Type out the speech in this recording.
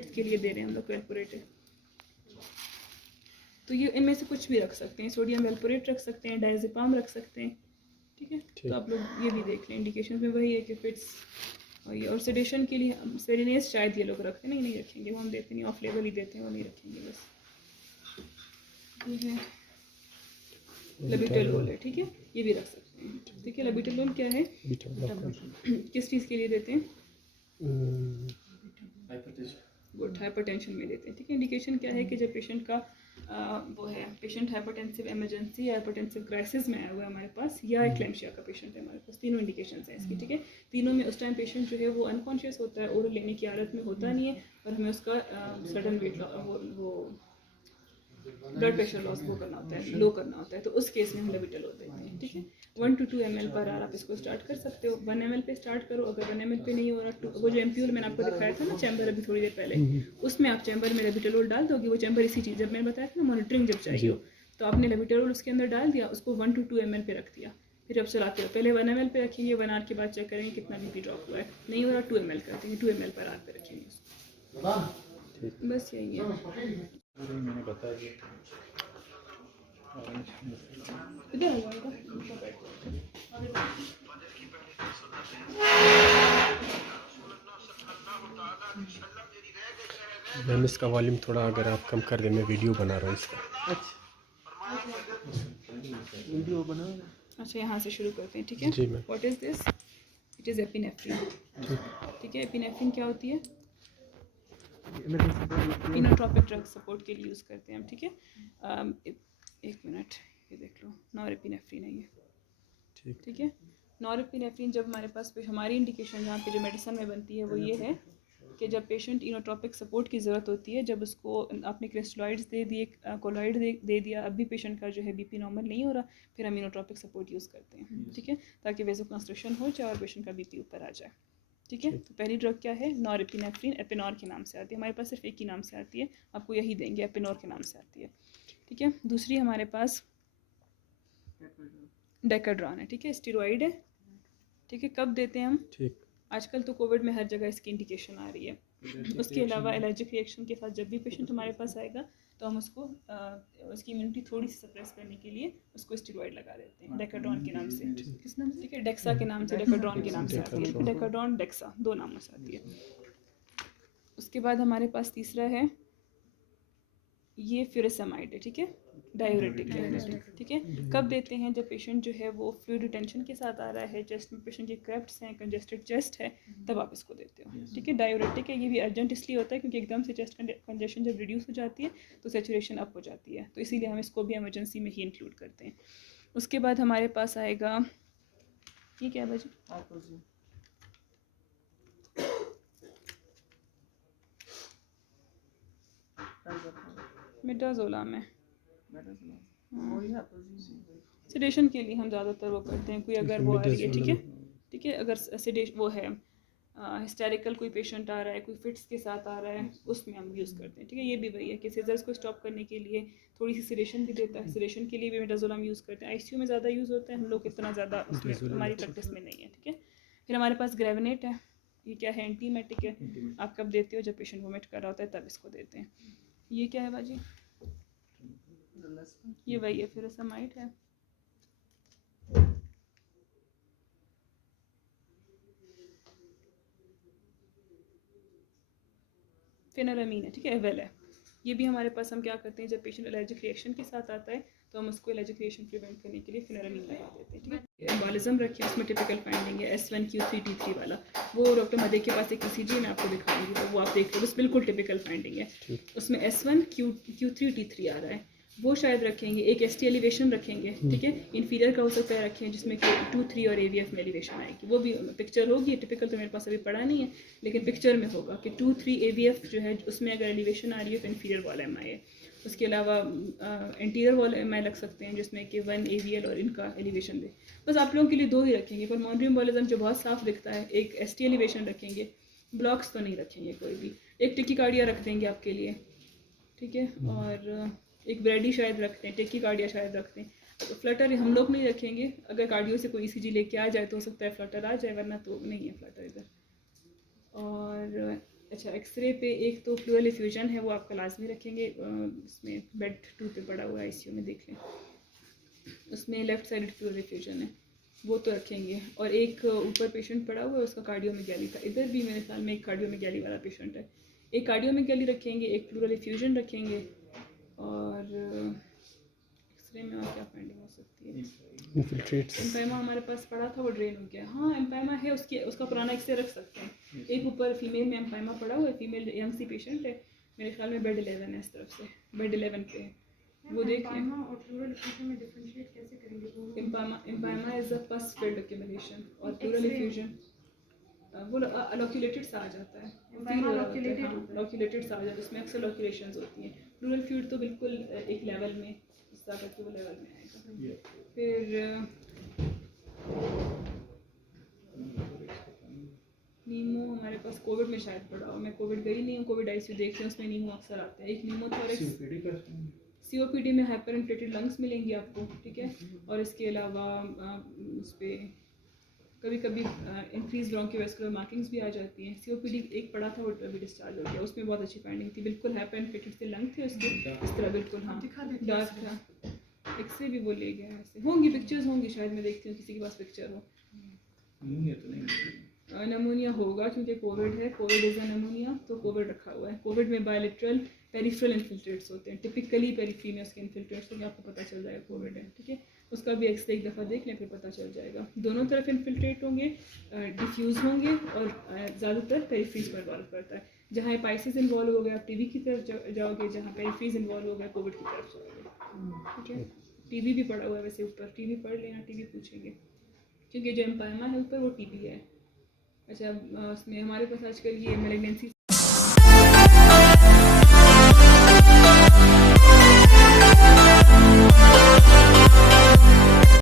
Fits के लिए दे रहे हैं हम लोग वेलपोरेट। तो ये इनमें से कुछ भी रख सकते हैं, सोडियम वेलपोरेट रख सकते हैं, डायजेपाम रख सकते हैं, ठीक है। तो आप लोग ये भी देख लें, इंडिकेशन में वही है कि फिट्स और सेडेशन के लिए सेरेनेस शायद ये लोग रखते हैं, नहीं रखेंगे, वो हम देते नहीं, ऑफ लेवल ही देते हैं, वो नहीं रखेंगे। बस ये है लबिटेलोल है, ठीक है, ये भी रख सकते हैं, ठीक है। लबिटेलोल क्या है, किस चीज़ के लिए देते हैं, गुड हाइपरटेंशन में देते हैं, ठीक है। इंडिकेशन क्या है कि जब पेशेंट का वो है, पेशेंट हाइपरटेंसिव इमरजेंसी या हाइपरटेंसिव क्राइसिस में आया हुआ है हमारे पास, या एक्लेम्शिया का पेशेंट है हमारे पास, तीनों इंडिकेशन हैं इसकी, ठीक है। तीनों में उस टाइम पेशेंट जो है वो अनकॉन्शियस होता है, ओरल लेने की हालत में होता नहीं है, और हमें उसका सडन वेट वो ब्लड प्रेशर लॉस वो करना होता है, लो करना होता है, तो उस केस में हम लबिटेलोल देते हैं, ठीक है। 1 to 2 ml पर आप इसको स्टार्ट कर सकते हो। 1 ml पे स्टार्ट करो, अगर 1 ml पे नहीं हो रहा, वो जो एम्प्यूल मैंने आपको दिखाया था ना चैम्बर अभी थोड़ी देर पहले, उसमें आप चैम्बर में लबिटेलोल डाल दोगे। वो चैम्बर इसी चीज़ जब मैंने बताया था ना मॉनिटरिंग जब चाहिए हो, तो आपने लबिटेलोल उसके अंदर डाल दिया, उसको 1 to 2 ml पे रख दिया, फिर अब चलाते हो। पहले 1 ml पे रखेंगे, 1 hour के बाद चेक करेंगे कितना बीपी ड्रॉप हुआ है, नहीं हो रहा 2 ml कर देंगे, 2 ml पर रात पे रखेंगे उसको। बस यही है, मैंने बता दिया इधर हुआ मैम इसका वॉल्यूम थोड़ा अगर आप कम कर दें, मैं वीडियो बना रहा हूँ इसका। वीडियो बना। अच्छा, यहाँ से शुरू करते हैं, ठीक है। जी ma'am. What is this, it is epinephrine, ठीक है। एपिनेफ्रिन क्या होती है, इनोट्रोपिक ड्रग सपोर्ट के लिए यूज़ करते हैं हम, ठीक है। एक मिनट, ये देख लो, नॉरएपिनेफ्रिन है ये, ठीक है। नॉरएपिनेफ्रिन जब हमारे पास हमारी इंडिकेशन जहाँ पे जो मेडिसिन में बनती है वो ये है कि जब पेशेंट इनोट्रोपिक सपोर्ट की ज़रूरत होती है, जब उसको आपने क्रिस्टलॉइड्स दे दिए, कोलॉइड दे दिया, अब भी पेशेंट का जो है बीपी नॉर्मल नहीं हो रहा, फिर हम इनोट्रोपिक सपोर्ट यूज़ करते हैं, ठीक है, ताकि वेज़ोकंस्ट्रक्शन हो जाए और पेशेंट का बीपी ऊपर आ जाए, ठीक है। तो पहली ड्रग क्या है, नॉरएपिनेफ्रिन, एपिनोर के नाम से आती है, हमारे पास सिर्फ एक ही नाम से आती है, आपको यही देंगे, एपिनोर के नाम से आती है, ठीक है। दूसरी हमारे पास डेकाड्रॉन है, ठीक है, स्टेरॉइड है, ठीक है। कब देते हैं हम, ठीक, आजकल तो कोविड में हर जगह इसकी इंडिकेशन आ रही है। उसके अलावा एलर्जिक रिएक्शन के साथ जब भी पेशेंट हमारे पास आएगा तो हम उसको उसकी इम्यूनिटी थोड़ी सी सप्रेस करने के लिए उसको स्टेरॉइड लगा देते हैं, डेकाड्रॉन के नाम से, किस नाम से, ठीक है, डेक्सा के नाम से, डेकाड्रॉन के नाम से आती है, डेकाड्रॉन डेक्सा 2 नामों से आती है। उसके बाद हमारे पास तीसरा है ये फ्यूरासेमाइड है, ठीक है, डायूरेटिक है, ठीक है। कब देते हैं, जब पेशेंट जो है वो फ्लूइड रिटेंशन के साथ आ रहा है, चेस्ट में पेशेंट के क्रैप्स हैं, कंजेस्टेड चेस्ट है, तब आप इसको देते हो, ठीक है। डायूरेटिक है, ये भी अर्जेंट इसलिए होता है क्योंकि एकदम से चेस्ट कंजेशन जब रिड्यूस हो जाती है तो सैचुरेशन अप हो जाती है, तो इसीलिए हम इसको भी इमरजेंसी में ही इंक्लूड करते हैं। उसके बाद हमारे पास आएगा ये क्या है भाजी, मेटाजोलाम है, सेडेशन के लिए हम ज़्यादातर वो करते हैं, कोई अगर वो आ रही है, ठीक है, ठीक है, अगर सेडेशन वो है हिस्टेरिकल कोई पेशेंट आ रहा है, कोई फिट्स के साथ आ रहा है, उसमें हम यूज़ करते हैं, ठीक है। ये भी वही है कि सीजर्स को स्टॉप करने के लिए थोड़ी सी सेडेशन भी देता है, सेडेशन के लिए भी मेटाजोलाम यूज़ करते हैं। आईसीयू में ज़्यादा यूज़ होता है, हम लोग इतना ज़्यादा उसमें हमारी प्रैक्टिस में नहीं है, ठीक है। फिर हमारे पास ग्रेविनेट है, ये क्या है, एंटीमेटिक है, आप कब देते हो, जब पेशेंट वोमिट कर रहा होता है तब इसको देते हैं। ये क्या है बाजी, ये वही है, फ्यूरासेमाइड है, फेनोरामीन है, ठीक है, एवेल है। ये भी हमारे पास हम क्या करते हैं, जब पेशेंट एलर्जिक रिएक्शन के साथ आता है तो हम उसको एलर्जिक रिएक्शन प्रिवेंट करने के लिए फेनोरामीन लगा देते हैं, ठीक है। एम्बोलिज्म रखिए, उसमें टिपिकल फाइंडिंग है S1Q3T3 वाला, वो डॉक्टर मदे के पास एक ECG मैं आपको दिखाऊंगी, तो वो आप देख लो, बस बिल्कुल टिपिकल फाइंडिंग है, उसमें S1Q3T3 आ रहा है, वो शायद रखेंगे। एक ST एलिवेशन रखेंगे, ठीक है, इन्फीरियर का हो सकता है रखें, जिसमें कि 2, 3 और AVF में एलिवेशन आएगी, वो भी पिक्चर होगी, टिपिकल तो मेरे पास अभी पड़ा नहीं है, लेकिन पिक्चर में होगा कि 2, 3 AVF जो है उसमें अगर एलिवेशन आ रही है तो इन्फीरियर वॉल MI है। उसके अलावा एंटीरियर वॉल MI लग सकते हैं जिसमें कि 1 AVL और इनका एलिवेशन दे। बस आप लोगों के लिए 2 ही रखेंगे, पल्मोनरी एम्बोलिज्म जो बहुत साफ दिखता है, एक ST एलिवेशन रखेंगे, ब्लॉक्स तो नहीं रखेंगे कोई भी, एक टेकिकार्डिया रख देंगे आपके लिए, ठीक है, और एक ब्रेडी शायद रखते हैं, टेकिकार्डिया शायद रखते हैं, तो फ्लटर हम लोग नहीं रखेंगे, अगर कार्डियो से कोई ECG लेके आ जाए तो हो सकता है फ्लटर आ जाए, वरना तो नहीं है फ्लटर इधर। और अच्छा, एक्सरे पे एक तो प्लूरल इफ्यूजन है, वो आपका लाजमी रखेंगे। इसमें बेड 2 पे पड़ा हुआ है, ICU में देख लें, उसमें लेफ़्ट साइड प्लूरल इफ्यूजन है, वो तो रखेंगे। और एक ऊपर पेशेंट पड़ा हुआ है, उसका कार्डियोमेगैली था, इधर भी मेरे ख्याल में एक कार्डियोमेगैली वाला पेशेंट है, एक कार्डियोमेगैली रखेंगे, एक प्लूरल इफ्यूजन रखेंगे। और एक्सरे में और क्या फाइंडिंग हो सकती है? इन्फिल्ट्रेट्स। एम्पायमा हमारे पास पड़ा था, वो ड्रेन हो गया। हाँ, एम्पायमा है, उसका पुराना एक्सरे रख सकते हैं। एक ऊपर फीमेल में एम्पायमा पड़ा हुआ है, फीमेल यंग सी पेशेंट है, मेरे ख्याल में बेड 11 है, इस तरफ से बेड 11 पे है, वो देख लें। एम्पायमा is a pus filled accumulation, और प्लूरल इफ्यूजन वो लॉक्यूलेटेड सा आ जाता है, लॉक्यूलेटेड सा आ जाता है, उसमें अक्सर लॉक्यूलेशंस होती हैं। प्लूरल फ्लूइड तो बिल्कुल एक लेवल में, इस तरह के वो लेवल में आएगा। फिर नीमो हमारे पास कोविड में शायद पड़ा हो, मैं कोविड गई नहीं हूँ, कोविड ICU देखते हैं, उसमें नीमो अक्सर आता है। एक नीमोथोरेक्स, COPD में हाइपर इन्फ्लेटेड लंग्स मिलेंगी आपको, ठीक है। और इसके अलावा उस पर कभी कभी इंक्रीज ब्रोंकियोवैस्कुलर मार्किंग्स भी आ जाती हैं। COPD एक पड़ा था, वो अभी डिस्चार्ज हो गया, उसमें बहुत अच्छी फाइंडिंग थी, बिल्कुल हाइपर इन्फ्लेटेड से लंग थे उसके, इस तरह बिल्कुल। हाँ, डार्क था, एक्सरे भी वो ले गया, ऐसे होंगी पिक्चर्स होंगी शायद, मैं देखती हूँ किसी के पास पिक्चर हो। नमूनिया होगा क्योंकि कोविड है, कोविड इज अ नमूनिया, तो कोविड रखा हुआ है। कोविड में बायलेटरल पेरिफेरल इन्फिल्ट्रेट्स होते हैं, टिपिकली पेरिफेरी में उसके इन्फिल्ट्रेट्स होंगे, आपको पता चल जाएगा कोविड है, ठीक है। उसका भी एक्सरे एक दफ़ा देख लें, फिर पता चल जाएगा। दोनों तरफ इन्फिल्ट्रेट होंगे, डिफ्यूज़ होंगे, और ज़्यादातर पेरिफेरीज पर इन्वॉल्व करता है। जहाँ हेपाटाइटिस इन्वॉल्व हो गया, आप TB की तरफ जाओगे, जहाँ पेरिफेरीज इन्वॉल्व हो गया, कोविड की तरफ जाओगे, ठीक है। TB भी पड़ा हुआ है वैसे ऊपर, TB पढ़ लेना, TB पूछेंगे, क्योंकि जो एम्पायमा है ऊपर वो TB है। अच्छा, उसमें हमारे पास आजकल ये मैलिग्नेंसी